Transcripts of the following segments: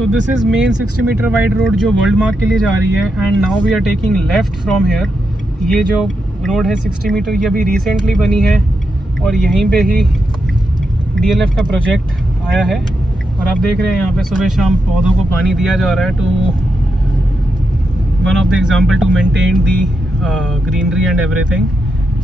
So this is main 60 metre wide road जो world mark के लिए जा रही है and now we are taking left from here. ये जो रोड है 60 मीटर ये अभी रिसेंटली बनी है और यहीं पे ही DLF का प्रोजेक्ट आया है और आप देख रहे हैं यहाँ पे सुबह शाम पौधों को पानी दिया जा रहा है to one of the example to maintain the greenery and everything.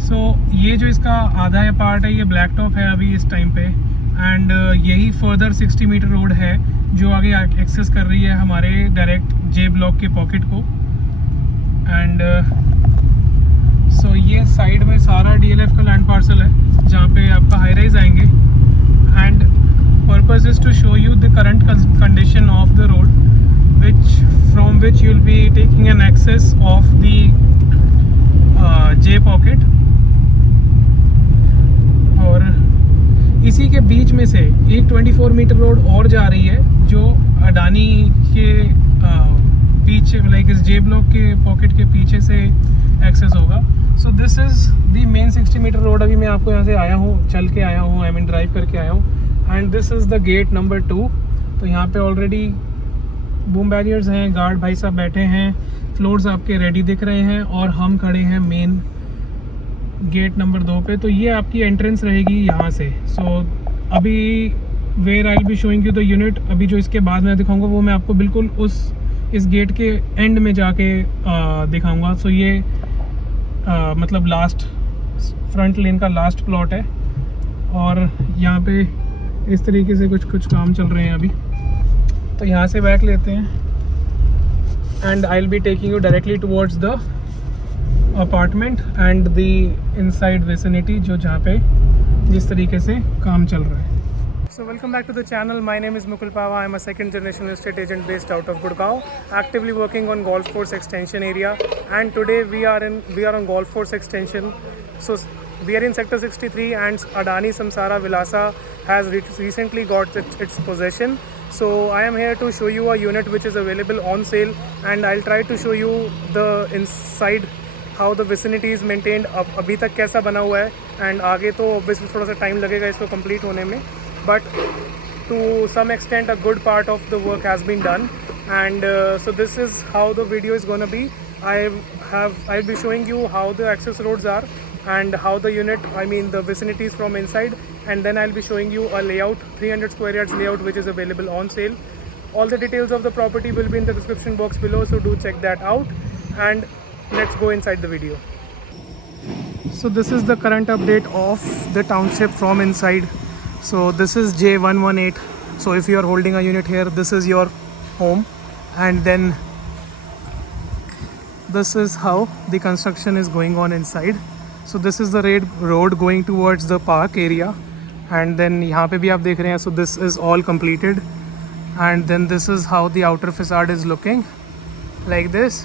So ये जो इसका आधा है पार्ट है ये ब्लैक टॉप है अभी इस टाइम पे एंड यही फर्दर 60 मीटर रोड है जो आगे एक्सेस कर रही है हमारे डायरेक्ट जे ब्लॉक के पॉकेट को। एंड सो ये साइड में सारा DLF का लैंड पार्सल है जहाँ पे आपका हाई राइज आएंगे and purpose is to show you the current condition of the road from which you will be taking an access of the J pocket। और इसी के बीच में से एक 24 मीटर रोड और जा रही है जो अडानी के पीछे लाइक इस J ब्लॉक के पॉकेट के पीछे से एक्सेस होगा। So this is the main 60 metre road. अभी मैं आपको यहाँ से आया हूँ, चल के आया हूँ, आई मीन ड्राइव करके आया हूँ and this is the gate number 2। तो यहाँ पे ऑलरेडी बूम बैरियर्स हैं, गार्ड भाई साहब बैठे हैं, फ्लोर्स आपके रेडी दिख रहे हैं और हम खड़े हैं मेन गेट नंबर 2 पे। तो ये आपकी एंट्रेंस रहेगी यहाँ से। सो अभी where I will be showing you the unit, अभी जो इसके बाद मैं दिखाऊंगा वो मैं आपको बिल्कुल इस गेट के एंड में जाके दिखाऊंगा। सो ये मतलब लास्ट फ्रंट लेन का लास्ट प्लॉट है और यहाँ पे इस तरीके से कुछ काम चल रहे हैं अभी। तो यहाँ से बैक लेते हैं and I will be taking you directly towards the apartment and the inside vicinity जो जहाँ पे जिस तरीके से काम चल रहा है। So welcome back to the channel. My name is Mukul Pava. I'm a second generation real estate agent based out of Gurgaon, actively working on golf course extension area. And today we are on golf course extension. So we are in sector 63 and Adani Samsara Vilasa has recently got its possession. So I am here to show you a unit which is available on sale and I'll try to show you the inside how the vicinity is maintained, अभी तक कैसा बना हुआ है and आगे तो obviously थोड़ा सा टाइम लगेगा इसको complete होने में, but to some extent a good part of the work has been done and so this is how the video is going to be. I'll be showing you how the access roads are and how the unit, I mean the vicinities from inside, and then I'll be showing you a layout, 300 square yards layout which is available on sale. All the details of the property will be in the description box below, so do check that out and let's go inside the video. So this is the current update of the township from inside. So this is J118. So if you are holding a unit here, this is your home and then this is how the construction is going on inside. So this is the road going towards the park area and then यहाँ पे भी आप देख रहे हैं. So this is all completed and then this is how the outer facade is looking like this.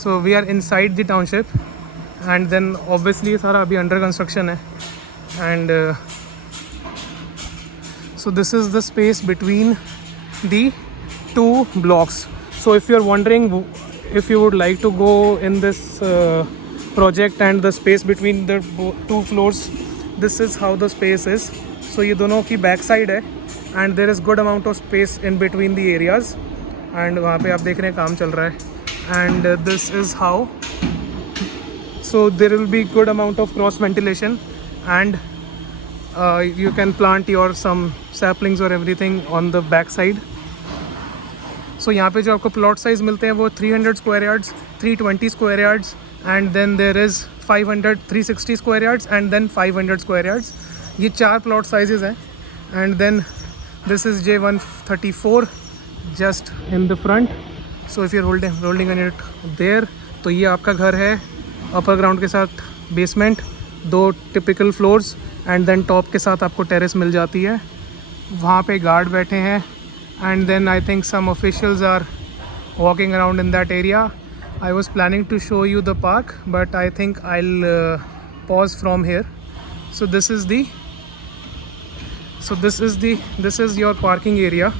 So we are inside the township and then obviously सारा अभी under construction है and so this is the space between the two blocks. So if you are wondering if you would like to go in this project and the space between the two floors, this is how the space is. So ये दोनों की back side है and there is good amount of space in between the areas and वहाँ पे आप देख रहे हैं काम चल रहा है and this is how, so there will be good amount of cross ventilation and you can plant your some saplings or everything on the back side. So यहाँ पे जो आपको प्लॉट साइज़ मिलते हैं वो 300 square yards, 320 square yards and then there is 360 square yards and then 500 square yards. ये 4 plot sizes हैं and then this is J134 just in the front. So if you are holding a unit there, तो ये आपका घर है upper ground के साथ basement, 2 typical floors and then top के साथ आपको टेरेस मिल जाती है. वहाँ पे गार्ड बैठे हैं and then I think some officials are walking around in that area. I was planning to show you the park but I think I'll pause from here. So this is your parking area.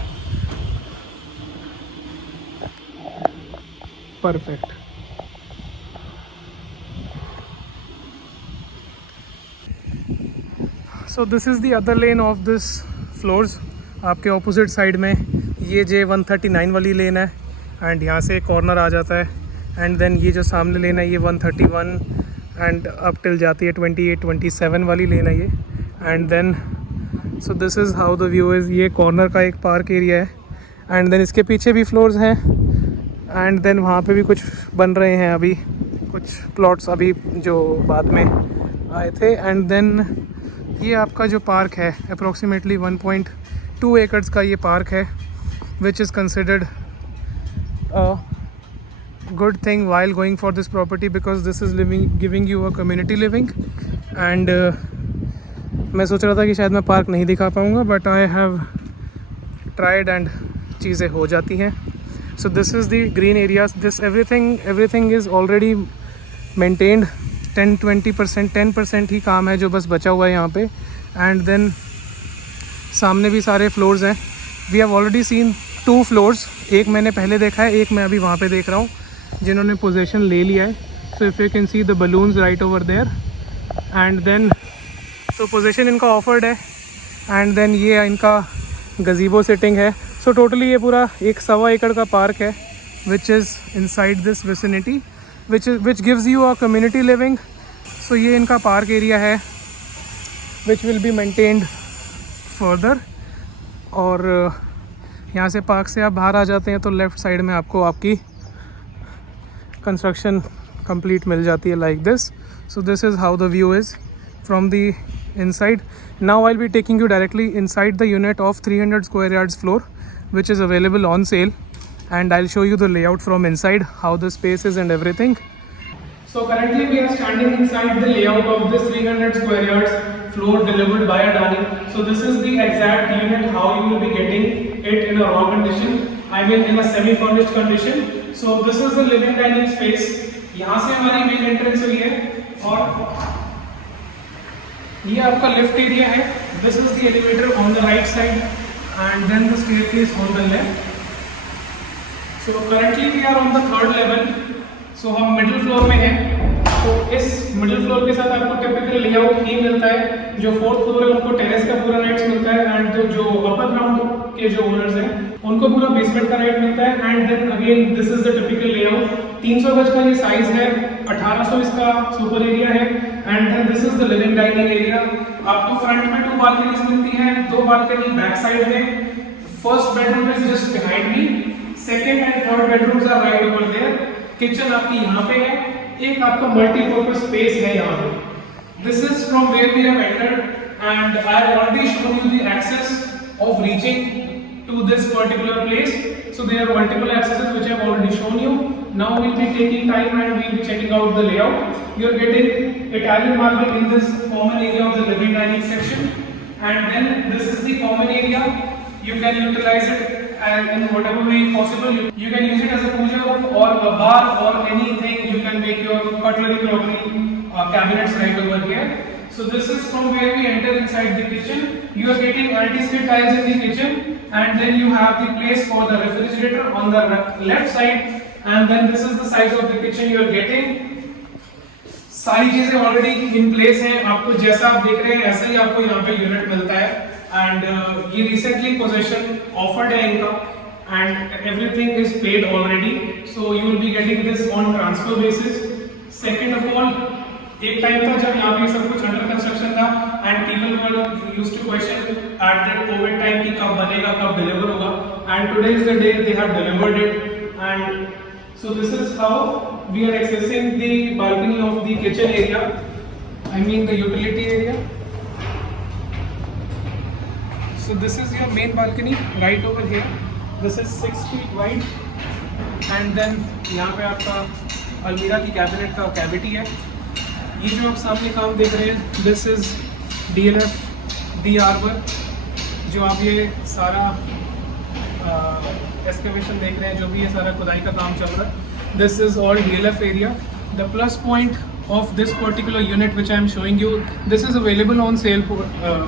Perfect. So this is the other lane of this floors. आपके opposite side में ये J139 वाली lane है and यहाँ से corner आ जाता है and then ये जो सामने लेन है ये 131 एंड अप टिल जाती है 28 27 वाली लेन है ये and then so this is how the view is. ये कॉर्नर का एक पार्क एरिया है एंड देन इसके पीछे भी फ्लोर्स हैं एंड देन वहाँ पे भी कुछ बन रहे हैं अभी, कुछ प्लॉट्स अभी जो बाद में आए थे एंड देन ये आपका जो पार्क है अप्रोक्सीमेटली 1.2 एकड़्स का ये पार्क है which is considered good thing while going for this property because this is giving you a community living and मैं सोच रहा था कि शायद मैं पार्क नहीं दिखा पाऊँगा but I have tried and चीज़ें हो जाती हैं। सो this is the green areas, this everything is already maintained 10-20% 10% ही काम है जो बस बचा हुआ है यहाँ पे एंड देन सामने भी सारे फ्लोर्स हैं। We have already seen 2 floors, एक मैंने पहले देखा है, एक मैं अभी वहाँ पे देख रहा हूँ जिन्होंने पोजीशन ले लिया है। So if you can see the balloons right over there and then so position इनका ऑफर्ड है एंड देन ये इनका गजीबो सिटिंग है। सो टोटली ये पूरा 1.25 एकड़ का पार्क है which is inside this vicinity which gives you a community living. So ये इनका पार्क एरिया है which will be maintained further और यहाँ से पार्क से आप बाहर आ जाते हैं तो लेफ़्ट साइड में आपको आपकी कंस्ट्रक्शन कंप्लीट मिल जाती है like this. So this is how the view is from the inside. Now I will be taking you directly inside the unit of 300 square yards floor which is available on sale and I'll show you the layout from inside, how the space is and everything. So currently we are standing inside the layout of this 300 square yards floor delivered by Adani. So this is the exact unit how you will be getting it in a raw condition, I mean in a semi furnished condition. So this is the living dining space. यहाँ से हमारी main entrance हुई है और ये आपका lift area है. This is the elevator on the right side and then the staircase on the left. So currently we are on the 3rd level. So हम middle floor में हैं. तो इस middle floor के साथ आपको typical layout ही मिलता है. जो 4th floor है उनको terrace का पूरा rights मिलता है and जो upper ground के जो owners हैं उनको पूरा basement का right मिलता है. And then again this is the typical layout. 300 गज का ये size है, 1800 इसका super area है and then this is the living dining area. आपको फ्रंट में 2 बालकनीज मिलती हैं, 2 बालकनी बैक साइड में. First bedroom is just behind me, second and third bedrooms are right over there. Kitchen आपकी यहाँ पे है, एक आपका मल्टीपर्पज स्पेस है यहाँ पे. This is from where we have entered and I have already shown you the access of reaching to this particular place. So there are multiple accesses which I have already shown you. Now we'll be taking time and we'll be checking out the layout. You are getting Italian marble in this common area of the living dining section, and then this is the common area. You can utilize it and in whatever way possible. You can use it as a puja room or a bar or anything. You can make your cutlery, crockery cabinets right over here. So this is from where we enter inside the kitchen. You are getting anti-skid tiles in the kitchen, and then you have the place for the refrigerator on the left side, and then this is the size of the kitchen you are getting. सारी चीजें already in place हैं. आपको जैसा आप देख रहे हैं ऐसा ही आपको यहाँ पे यूनिट मिलता है एंड ये रिसेंटली पोजीशन ऑफर्ड है इनका and everything is paid already. So you will be getting this on transfer basis. Second of all, एक टाइम था जब यहाँ पे सब कुछ अंडर कंस्ट्रक्शन था and people were used to question at that Covid time कि कब बनेगा, कब डिलीवर होगा, and today is the day they have delivered it. And so this is how we are accessing the balcony of the kitchen area, I mean the utility area. So this is your main balcony right over here. This is 6 feet wide and then यहाँ पे आपका अलमीरा की cabinet का cavity है. ये जो आप सामने काम देख रहे हैं this is DLF D arbor. जो आप ये सारा एक्सकवेशन देख रहे हैं, जो भी ये सारा खुदाई का काम चल रहा है, this is all DLF area. The plus point of this particular unit which I am showing you, this is available on sale.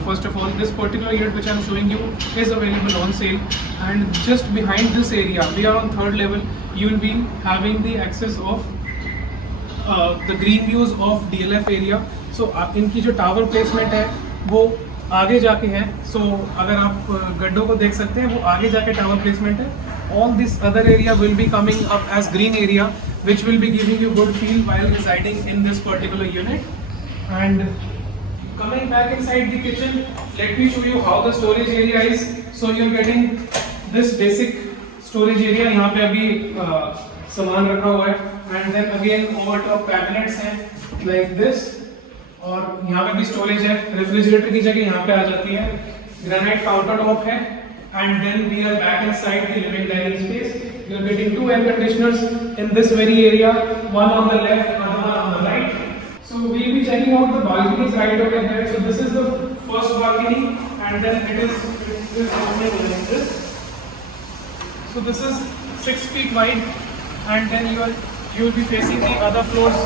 First of all, this particular unit which I am showing you is available on sale, and just behind this area, we are on 3rd level, you will be having the access of the green views of DLF area. So इनकी जो tower placement है वो आगे जाके है, सो अगर आप गड्ढों को देख सकते हैं वो आगे जाके टावर प्लेसमेंट है. All this other area will be coming up as green area which will be giving you good feel while residing in this particular unit. And coming back inside the kitchen, let me show you how the storage area is. So you're getting this basic storage area. यहाँ पे अभी सामान रखा हुआ है, and then again over top cabinets हैं like this. और यहाँ पे भी स्टोरेज है, रेफ्रिजरेटर की जगह यहाँ पे आ जाती है, ग्रेनाइट काउंटर टॉप है, and then we are back inside the living dining space. You are getting two air conditioners in this very area, one on the left, another one on the right. So we will be checking out the balconies right over here. So this is the first balcony, and then it is opening like this. So this is 6 feet wide, and then you will be facing the other floors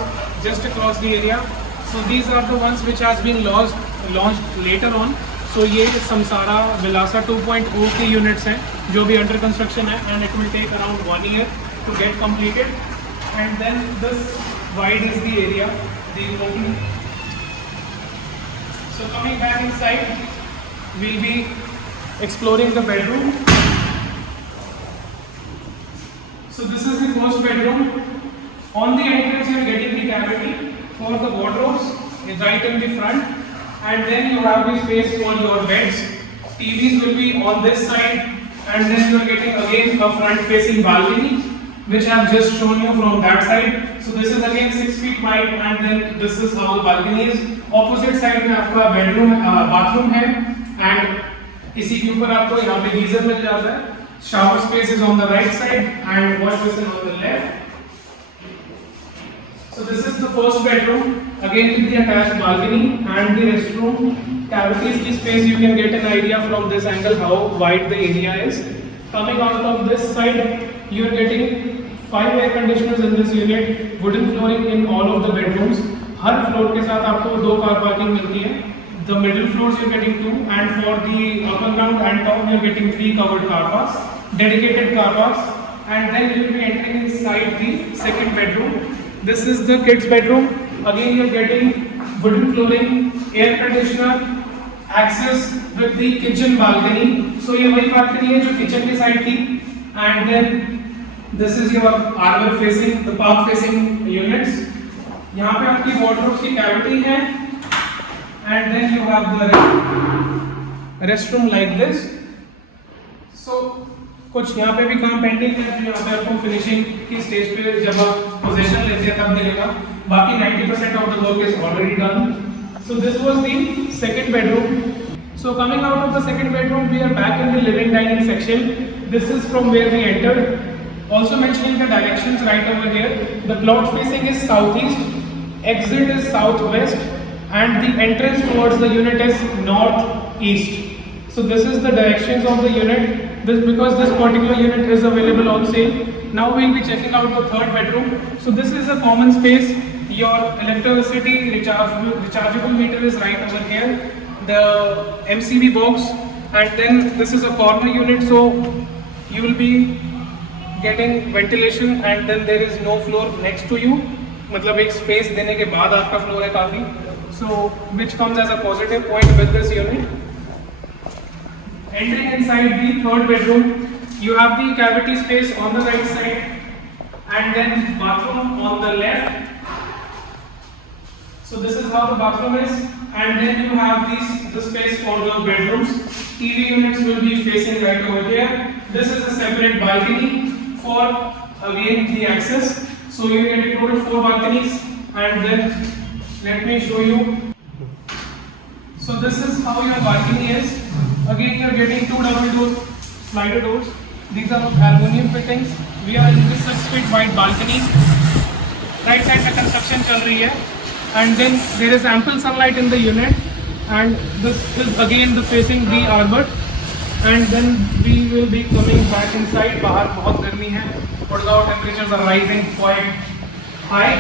just across the area. So these are the ones which has been launched later on. So ये समसारा विलासा 2.0 के units हैं जो भी under construction है, and it will take around 1 year to get completed. And then this wide is the area, the open. So coming back inside, we'll be exploring the bedroom. So this is the first bedroom. On the entrance you are getting the cavity for the wardrobes right in the front. And then you have the space for your beds. TVs will be on this side, and then you are getting again a front-facing balcony, which I have just shown you from that side. So this is again 6 feet wide, and then this is how the balcony is. Opposite side में आपका bedroom, bathroom है, and इसी के ऊपर आपको यहाँ पे geyser मिल जाता है. Shower space is on the right side, and wash basin on the left. So this is the first bedroom, again with the attached balcony and the restroom. Cavities की space you can get an idea from this angle how wide the area is. Coming out of this side, you are getting 5 air conditioners in this unit, wooden flooring in all of the bedrooms. Her floor के साथ आपको 2 car parking मिलती है. The middle floors you are getting 2, and for the upper ground and top you are getting 3 covered car parks, dedicated car parks. And then you will be entering inside the second bedroom. This is the kids bedroom. Again you are getting wooden flooring, air conditioner, access with the kitchen balcony. So ये वही balcony है जो kitchen की side थी. And then this is your arbor facing, the park facing units. यहाँ पे आपकी wardrobe की cavity है. And then you have the restroom like this. So कुछ यहाँ पे भी काम पेंडिंग है, जो यहाँ पे आपको फिनिशिंग की स्टेज पे जब आप पोजीशन लेते हैं तब मिलेगा. बाकी 90% of the work is already done. So this was the second bedroom. So coming out of the second bedroom, we are back in the living dining section. This is from where we entered. Also mentioning the directions right over here. The plot facing is south east, exit is southwest, and the entrance towards the unit is northeast. So this is the directions of the unit. Because this particular unit is available on sale. Now we will be checking out the third bedroom. So this is a common space. Your electricity rechargeable meter is right over here. The MCB box, and then this is a corner unit. So you will be getting ventilation, and then there is no floor next to you. मतलब एक space देने के बाद आपका floor है काफी. So which comes as a positive point with this unit. Entering inside the third bedroom, you have the cavity space on the right side, and then bathroom on the left. So this is how the bathroom is, and then you have the space for your bedrooms. TV units will be facing right over here. This is a separate balcony for again the access. So you get a total 4 balconies, and then let me show you. So this is how your balcony is. Again you are getting 2 double door slider doors. These are of aluminum fittings. We are in this 6 feet wide balcony. Right side में construction चल रही है, and then there is ample sunlight in the unit, and this is again the facing the arbor. And then we will be coming back inside. बाहर बहुत गर्मी है. Gurgaon temperatures are rising quite high.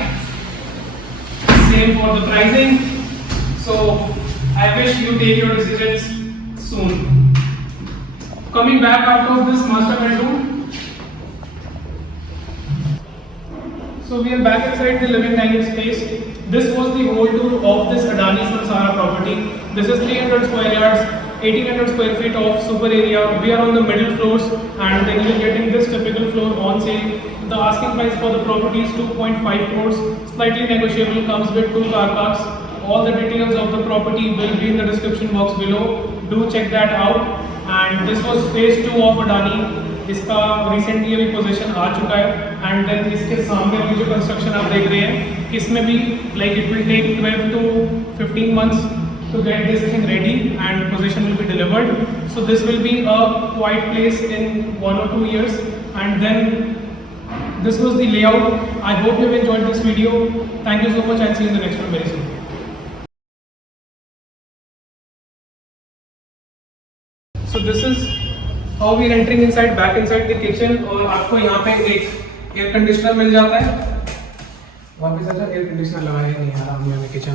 Same for the pricing. So I wish you take your decisions soon. Coming back out of this master bedroom. So we are back inside the living dining space. This was the whole tour of this Adani Samsara property. This is 300 square yards, 1800 square feet of super area. We are on the middle floors, and then you're getting this typical floor on sale. The asking price for the property is 2.5 crores, slightly negotiable, comes with 2 car parks. All the details of the property will be in the description box below. Do check that out. And this was phase 2 of Adani. इसका recently अभी position आ चुका है. And then इसके सामने अभी जो construction आप देख रहे हैं, इसमें भी like it will take 12 to 15 months to get this thing ready and possession will be delivered. So this will be a quiet place in 1 or 2 years. And then this was the layout. I hope you have enjoyed this video. Thank you so much and see you in the next one very soon. So this is how we are entering inside, back inside the kitchen. और आपको यहाँ पे एक air conditioner मिल जाता है. वापस अच्छा air conditioner लगाया नहीं यार हमने किचन